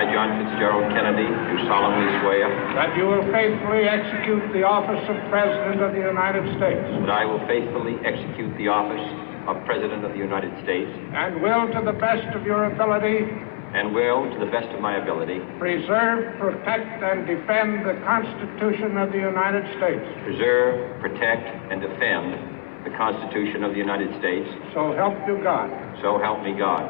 I, John Fitzgerald Kennedy, do solemnly swear that you will faithfully execute the office of President of the United States. that I will faithfully execute the office of President of the United States And will, to the best of your ability, and will, to the best of my ability, preserve, protect, and defend the Constitution of the United States. preserve, protect, and defend the Constitution of the United States. So help you God. So help me God.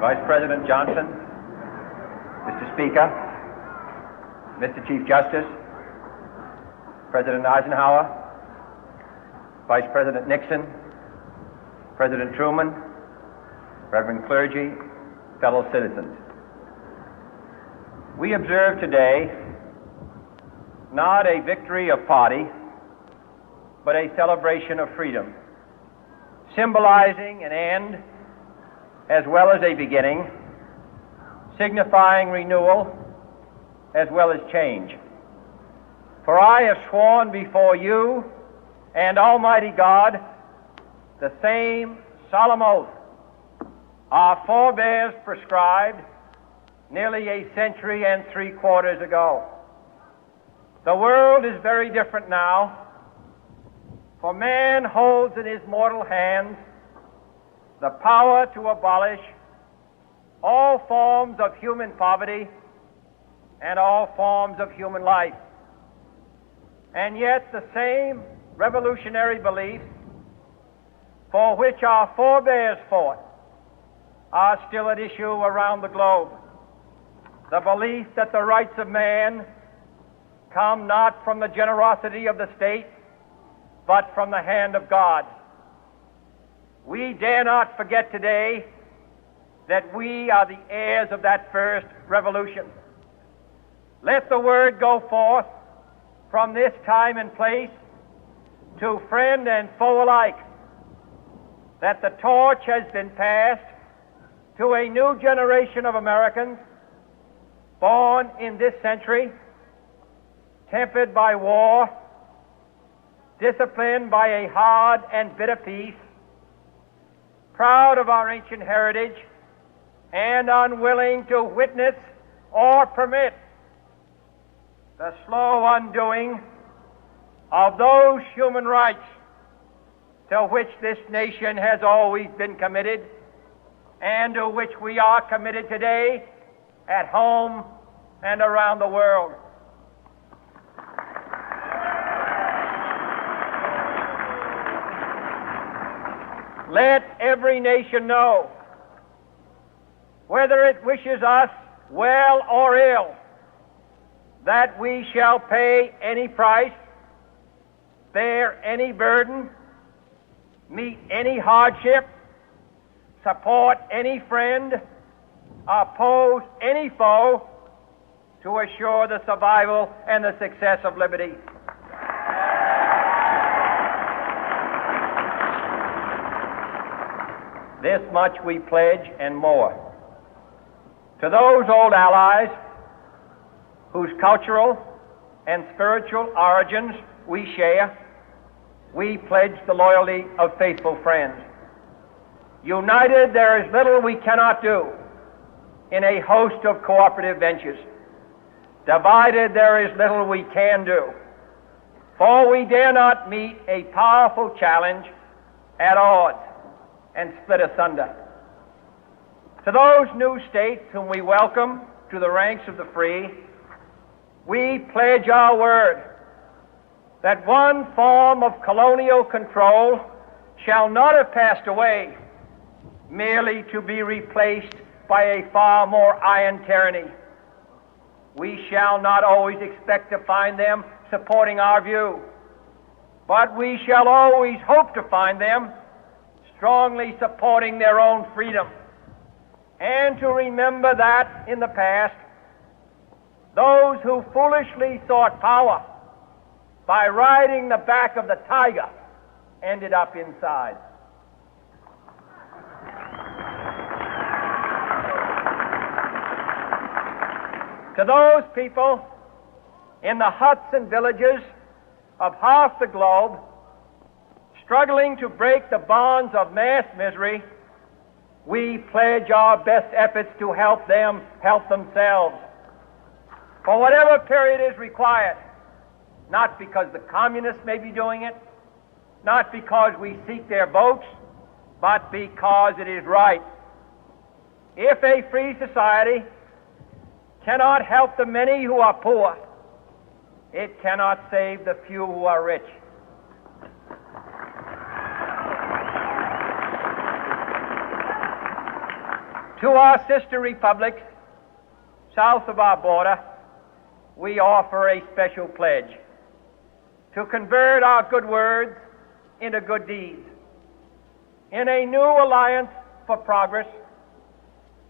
Vice President Johnson, Mr. Speaker, Mr. Chief Justice, President Eisenhower, Vice President Nixon, President Truman, Reverend clergy, fellow citizens. We observe today not a victory of party, but a celebration of freedom, symbolizing an end as well as a beginning, signifying renewal as well as change. For I have sworn before you and Almighty God the same solemn oath our forebears prescribed nearly a century and 3/4 ago. The world is very different now, for man holds in his mortal hands the power to abolish all forms of human poverty and all forms of human life. And yet the same revolutionary beliefs for which our forebears fought are still at issue around the globe. The belief that the rights of man come not from the generosity of the state, but from the hand of God. We dare not forget today that we are the heirs of that first revolution. Let the word go forth from this time and place to friend and foe alike that the torch has been passed to a new generation of Americans born in this century, tempered by war, disciplined by a hard and bitter peace, proud of our ancient heritage, and unwilling to witness or permit the slow undoing of those human rights to which this nation has always been committed and to which we are committed today at home and around the world. Let every nation know, whether it wishes us well or ill, that we shall pay any price, bear any burden, meet any hardship, support any friend, oppose any foe, to assure the survival and the success of liberty. This much we pledge and more. To those old allies whose cultural and spiritual origins we share, we pledge the loyalty of faithful friends. United, there is little we cannot do in a host of cooperative ventures. Divided, there is little we can do, for we dare not meet a powerful challenge at odds and split asunder. To those new states whom we welcome to the ranks of the free, we pledge our word that one form of colonial control shall not have passed away merely to be replaced by a far more iron tyranny. We shall not always expect to find them supporting our view, but we shall always hope to find them strongly supporting their own freedom, and to remember that in the past, those who foolishly sought power by riding the back of the tiger ended up inside. To those people in the huts and villages of half the globe struggling to break the bonds of mass misery, we pledge our best efforts to help them help themselves for whatever period is required, not because the communists may be doing it, not because we seek their votes, but because it is right. If a free society cannot help the many who are poor, it cannot save the few who are rich. To our sister republics south of our border, we offer a special pledge to convert our good words into good deeds in a new alliance for progress,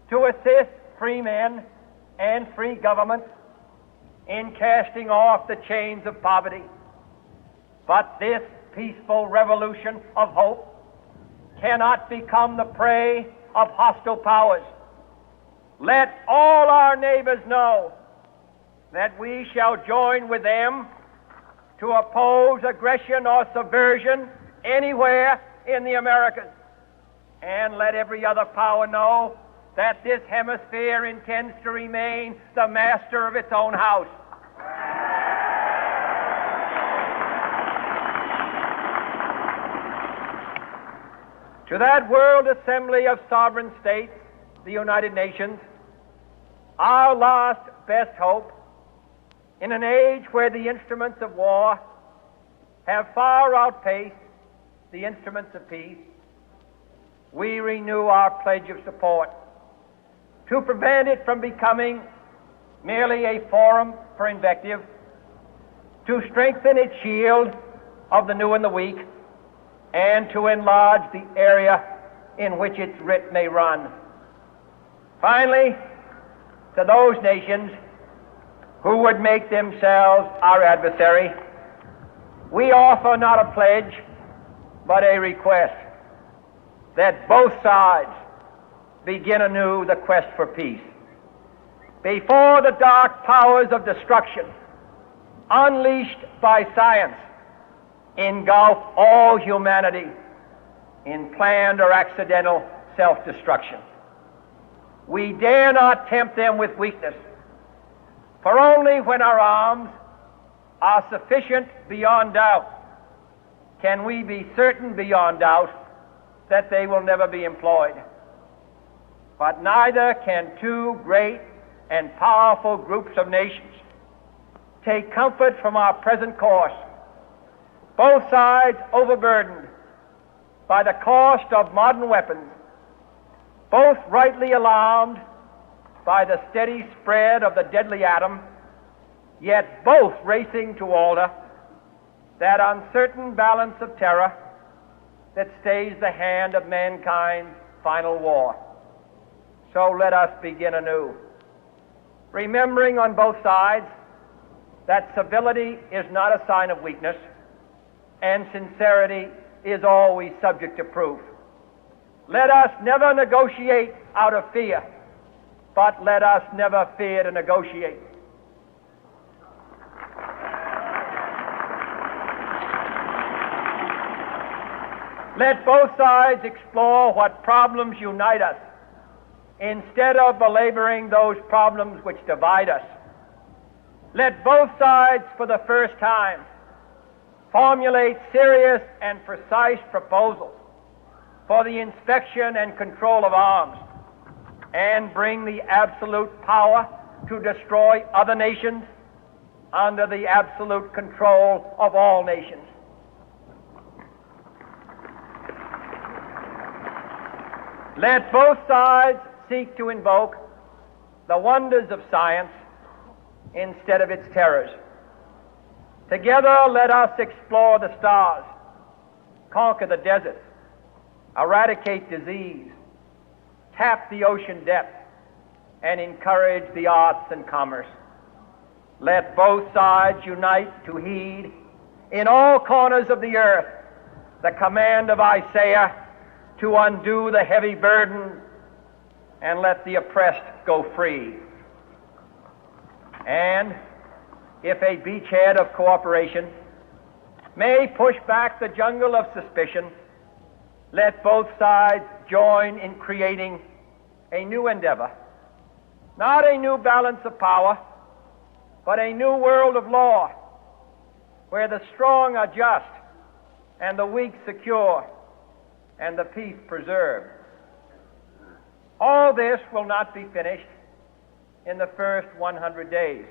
to assist free men and free governments in casting off the chains of poverty. But this peaceful revolution of hope cannot become the prey of hostile powers. Let all our neighbors know that we shall join with them to oppose aggression or subversion anywhere in the Americas. And let every other power know that this hemisphere intends to remain the master of its own house. To that World Assembly of Sovereign States, the United Nations, our last best hope, in an age where the instruments of war have far outpaced the instruments of peace, we renew our pledge of support to prevent it from becoming merely a forum for invective, to strengthen its shield of the new and the weak, and to enlarge the area in which its writ may run. Finally, to those nations who would make themselves our adversary, we offer not a pledge, but a request that both sides begin anew the quest for peace. Before the dark powers of destruction, unleashed by science, engulf all humanity in planned or accidental self-destruction, we dare not tempt them with weakness, for only when our arms are sufficient beyond doubt can we be certain beyond doubt that they will never be employed. But neither can two great and powerful groups of nations take comfort from our present course, both sides overburdened by the cost of modern weapons, both rightly alarmed by the steady spread of the deadly atom, yet both racing to alter that uncertain balance of terror that stays the hand of mankind's final war. So let us begin anew, remembering on both sides that civility is not a sign of weakness, and sincerity is always subject to proof. Let us never negotiate out of fear, but let us never fear to negotiate. Let both sides explore what problems unite us, instead of belaboring those problems which divide us. Let both sides, for the first time, formulate serious and precise proposals for the inspection and control of arms, and bring the absolute power to destroy other nations under the absolute control of all nations. Let both sides seek to invoke the wonders of science instead of its terrors. Together, let us explore the stars, conquer the deserts, eradicate disease, tap the ocean depths, and encourage the arts and commerce. Let both sides unite to heed in all corners of the earth the command of Isaiah to undo the heavy burden and let the oppressed go free. And if a beachhead of cooperation may push back the jungle of suspicion, let both sides join in creating a new endeavor, not a new balance of power, but a new world of law, where the strong are just and the weak secure and the peace preserved. All this will not be finished in the first 100 days,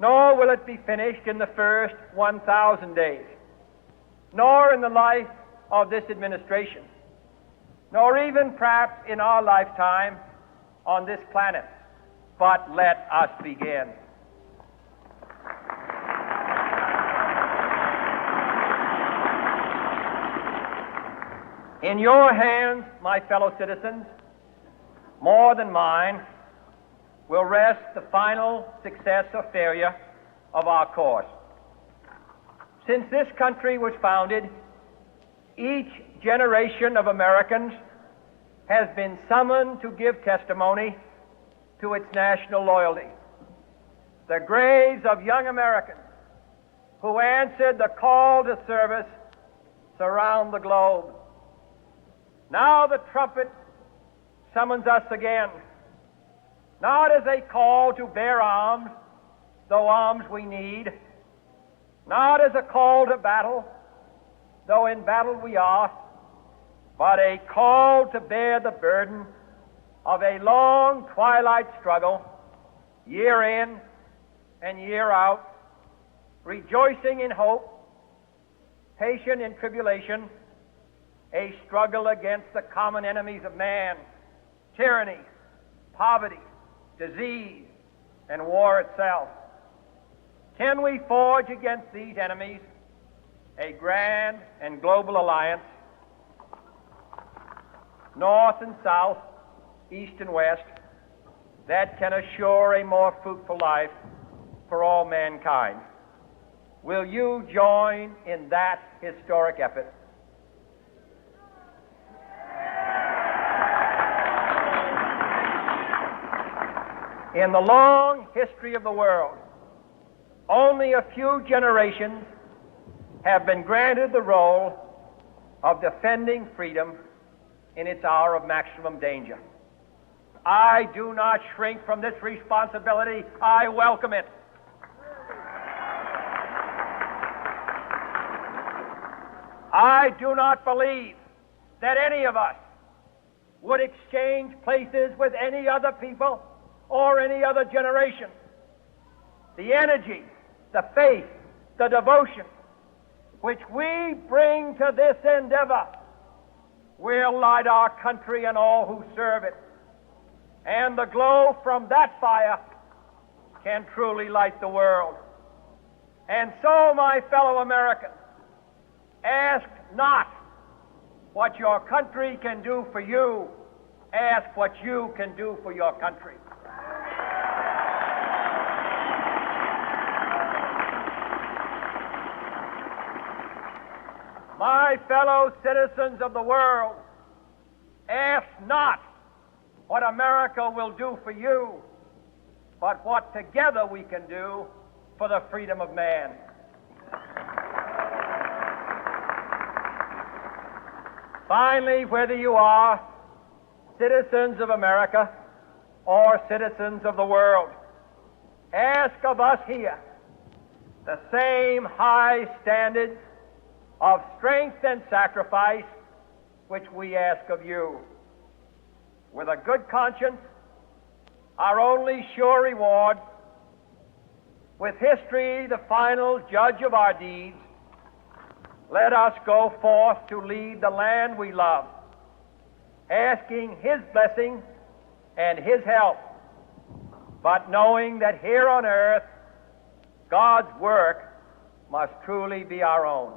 nor will it be finished in the first 1,000 days, nor in the life of this administration, nor even perhaps in our lifetime on this planet. But let us begin. In your hands, my fellow citizens, more than mine, will rest the final success or failure of our course. Since this country was founded, each generation of Americans has been summoned to give testimony to its national loyalty. The graves of young Americans who answered the call to service surround the globe. Now the trumpet summons us again, not as a call to bear arms, though arms we need, not as a call to battle, though in battle we are, but a call to bear the burden of a long twilight struggle, year in and year out, rejoicing in hope, patient in tribulation, a struggle against the common enemies of man, tyranny, poverty, disease, and war itself. Can we forge against these enemies a grand and global alliance, north and south, east and west, that can assure a more fruitful life for all mankind? Will you join in that historic effort? In the long history of the world, only a few generations have been granted the role of defending freedom in its hour of maximum danger. I do not shrink from this responsibility. I welcome it. I do not believe that any of us would exchange places with any other people or any other generation. The energy, the faith, the devotion which we bring to this endeavor will light our country and all who serve it. And the glow from that fire can truly light the world. And so, my fellow Americans, ask not what your country can do for you, ask what you can do for your country. My fellow citizens of the world, ask not what America will do for you, but what together we can do for the freedom of man. Finally, whether you are citizens of America or citizens of the world, ask of us here the same high standards of strength and sacrifice which we ask of you. With a good conscience, our only sure reward, with history the final judge of our deeds, let us go forth to lead the land we love, asking His blessing and His help, but knowing that here on earth God's work must truly be our own.